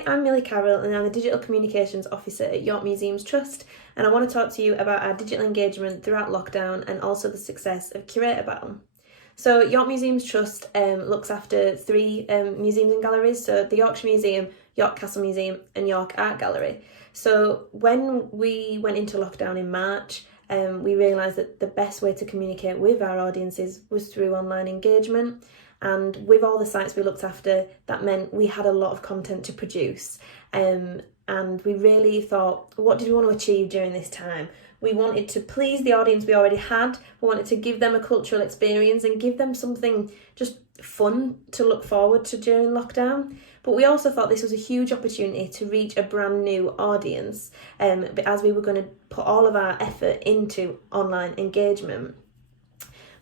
Hi, I'm Millie Carroll and I'm the Digital Communications Officer at York Museums Trust, and I want to talk to you about our digital engagement throughout lockdown and also the success of Curator Battle. So York Museums Trust looks after three museums and galleries, so the Yorkshire Museum, York Castle Museum and York Art Gallery. So when we went into lockdown in March, we realised that the best way to communicate with our audiences was through online engagement. And with all the sites we looked after, that meant we had a lot of content to produce. And we really thought, what did we want to achieve during this time? We wanted to please the audience we already had. We wanted to give them a cultural experience and give them something just fun to look forward to during lockdown. But we also thought this was a huge opportunity to reach a brand new audience, as we were going to put all of our effort into online engagement.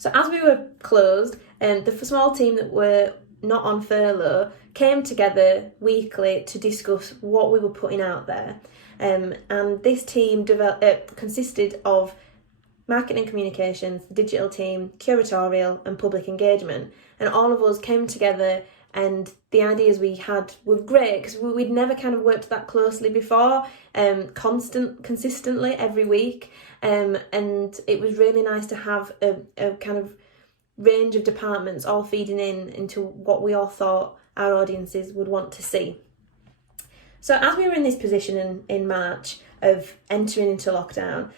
So as we were closed, the small team that were not on furlough came together weekly to discuss what we were putting out there. And this team consisted of marketing and communications, the digital team, curatorial and public engagement. And all of us came together, and the ideas we had were great because we'd never kind of worked that closely before, consistently every week. And it was really nice to have a kind of range of departments all feeding into what we all thought our audiences would want to see. So as we were in this position in March of entering into lockdown,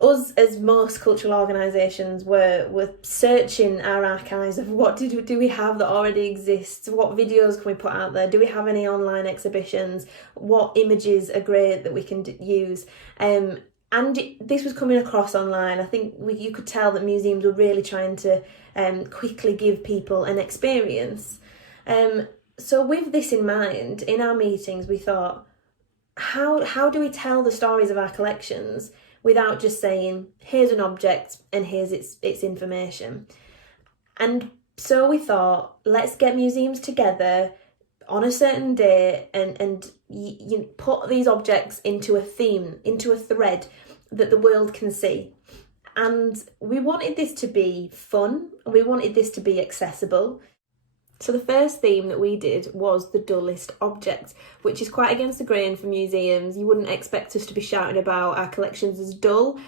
us, as most cultural organisations, were searching our archives of what do we have that already exists, what videos can we put out there, do we have any online exhibitions, what images are great that we can use. And this was coming across online. I think you could tell that museums were really trying to quickly give people an experience. So with this in mind, in our meetings, we thought, how do we tell the stories of our collections without just saying, here's an object and here's its information? And so we thought, let's get museums together on a certain day and you put these objects into a theme, into a thread that the world can see. And we wanted this to be fun, and we wanted this to be accessible. So the first theme that we did was the dullest object, which is quite against the grain for museums. You wouldn't expect us to be shouting about our collections as dull,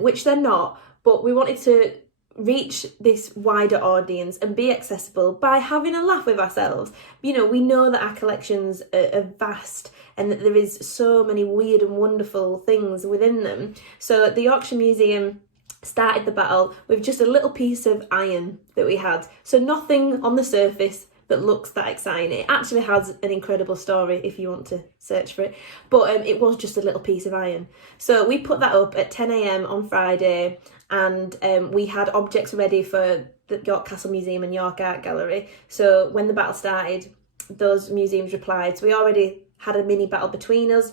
which they're not, but we wanted to reach this wider audience and be accessible by having a laugh with ourselves. You know, we know that our collections are vast and that there is so many weird and wonderful things within them. So the Yorkshire Museum started the battle with just a little piece of iron that we had. So nothing on the surface that looks that exciting. It actually has an incredible story if you want to search for it. But it was just a little piece of iron. So we put that up at 10 a.m. on Friday, and we had objects ready for the York Castle Museum and York Art Gallery. So when the battle started, those museums replied. So we already had a mini battle between us.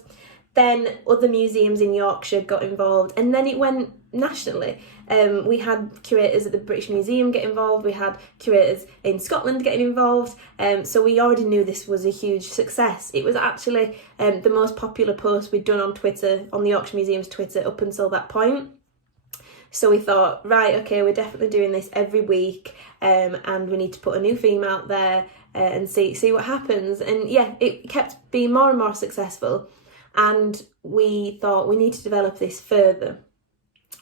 Then other museums in Yorkshire got involved, and then it went nationally. We had curators at the British Museum get involved, we had curators in Scotland getting involved, so we already knew this was a huge success. It was actually the most popular post we'd done on Twitter, on the Yorkshire Museum's Twitter up until that point. So we thought, right, okay, we're definitely doing this every week, and we need to put a new theme out there and see what happens. And yeah, it kept being more and more successful. And we thought we need to develop this further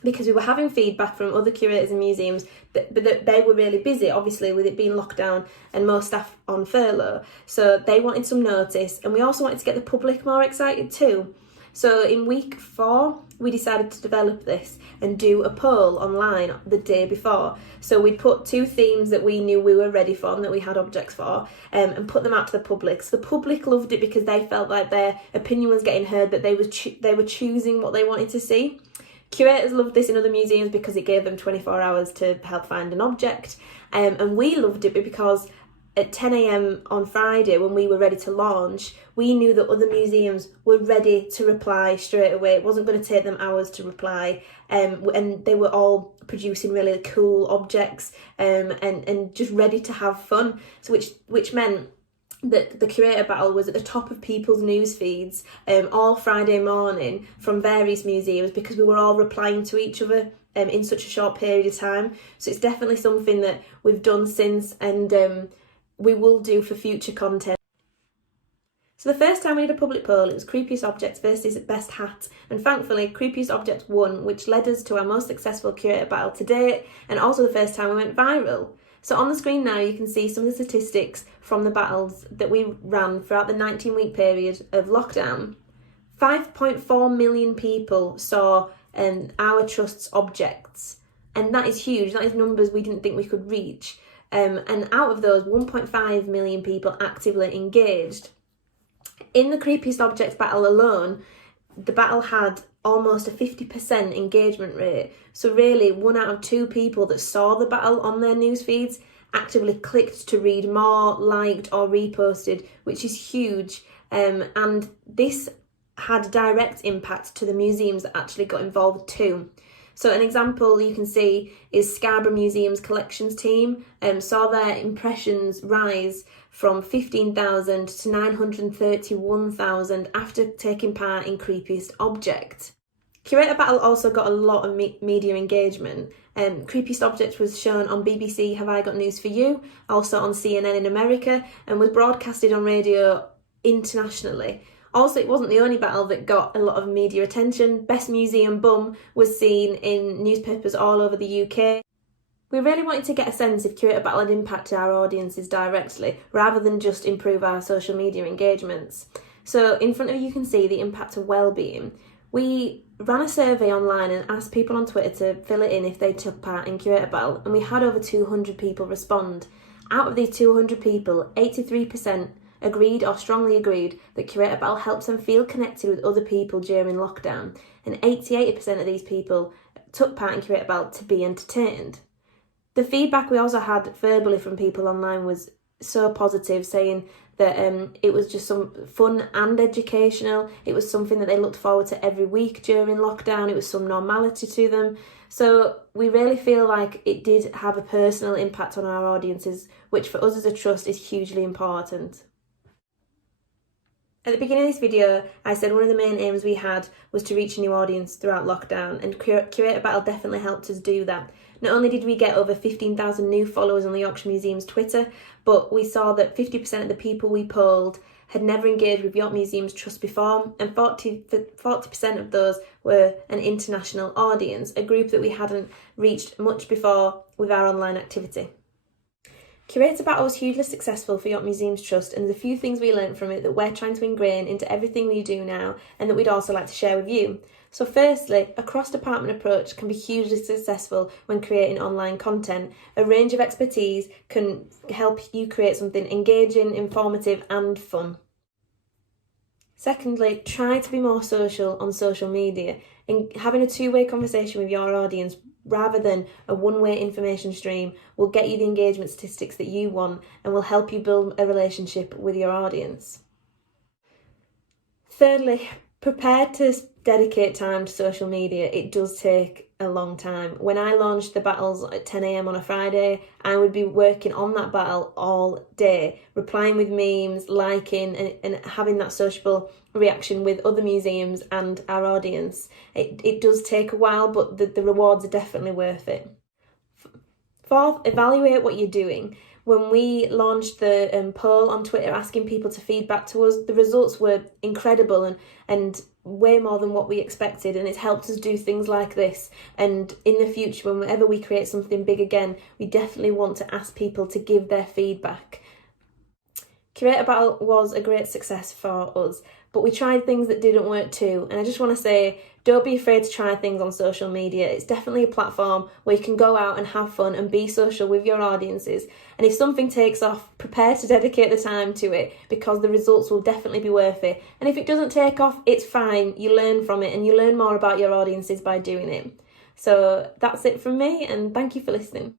because we were having feedback from other curators and museums that they were really busy, obviously, with it being lockdown and most staff on furlough. So they wanted some notice, and we also wanted to get the public more excited too. So in week 4, we decided to develop this and do a poll online the day before. So we put 2 themes that we knew we were ready for and that we had objects for, and put them out to the public. So the public loved it because they felt like their opinion was getting heard, that they were choosing what they wanted to see. Curators loved this in other museums because it gave them 24 hours to help find an object. And we loved it because at 10 a.m. on Friday, when we were ready to launch, we knew that other museums were ready to reply straight away. It wasn't going to take them hours to reply, and they were all producing really cool objects, and just ready to have fun. So which meant that the Curator Battle was at the top of people's news feeds all Friday morning from various museums, because we were all replying to each other in such a short period of time. So it's definitely something that we've done since, and we will do for future content. So the first time we did a public poll, it was creepiest objects versus best hat, and thankfully creepiest object won, which led us to our most successful curator battle to date, and also the first time we went viral. So on the screen now you can see some of the statistics from the battles that we ran throughout the 19-week period of lockdown. 5.4 million people saw our trust's objects, and that is huge. That is numbers we didn't think we could reach, and out of those 1.5 million people actively engaged. In the creepiest objects battle alone, the battle had almost a 50% engagement rate. So really, 1 out of 2 people that saw the battle on their news feeds actively clicked to read more, liked or reposted, which is huge. And this had a direct impact to the museums that actually got involved too. So an example you can see is Scarborough Museum's collections team saw their impressions rise from 15,000 to 931,000 after taking part in Creepiest Object. Curator Battle also got a lot of media engagement. Creepiest Object was shown on BBC Have I Got News For You, also on CNN in America, and was broadcasted on radio internationally. Also, it wasn't the only battle that got a lot of media attention. Best Museum Bum was seen in newspapers all over the UK. We really wanted to get a sense if Curator Battle had impacted our audiences directly, rather than just improve our social media engagements. So in front of you can see the impact of Wellbeing. We ran a survey online and asked people on Twitter to fill it in if they took part in Curator Battle, and we had over 200 people respond. Out of these 200 people, 83% agreed or strongly agreed that Curator Battle helps them feel connected with other people during lockdown, and 88% of these people took part in Curator Battle to be entertained. The feedback we also had verbally from people online was so positive, saying that it was just some fun and educational. It was something that they looked forward to every week during lockdown. It was some normality to them. So we really feel like it did have a personal impact on our audiences, which for us as a trust is hugely important. At the beginning of this video, I said one of the main aims we had was to reach a new audience throughout lockdown, and Curator Battle definitely helped us do that. Not only did we get over 15,000 new followers on the Yorkshire Museum's Twitter, but we saw that 50% of the people we polled had never engaged with York Museum's Trust before, and 40% of those were an international audience, a group that we hadn't reached much before with our online activity. Curator Battle was hugely successful for York Museum's Trust, and there's a few things we learned from it that we're trying to ingrain into everything we do now and that we'd also like to share with you. So firstly, a cross-department approach can be hugely successful when creating online content. A range of expertise can help you create something engaging, informative and fun. Secondly, try to be more social on social media, and having a two-way conversation with your audience rather than a one-way information stream will get you the engagement statistics that you want and will help you build a relationship with your audience. Thirdly, prepare to dedicate time to social media. It does take a long time. When I launched the battles at 10 a.m. on a Friday, I would be working on that battle all day, replying with memes, liking and having that sociable reaction with other museums and our audience. It does take a while, but the rewards are definitely worth it. Fourth, evaluate what you're doing. When we launched the poll on Twitter asking people to feedback to us, the results were incredible and way more than what we expected, and it's helped us do things like this. And in the future, whenever we create something big again, we definitely want to ask people to give their feedback. Curator Battle was a great success for us, but we tried things that didn't work too, and I just want to say, don't be afraid to try things on social media. It's definitely a platform where you can go out and have fun and be social with your audiences, and if something takes off, prepare to dedicate the time to it, because the results will definitely be worth it. And if it doesn't take off, it's fine. You learn from it and you learn more about your audiences by doing it. So that's it from me, and thank you for listening.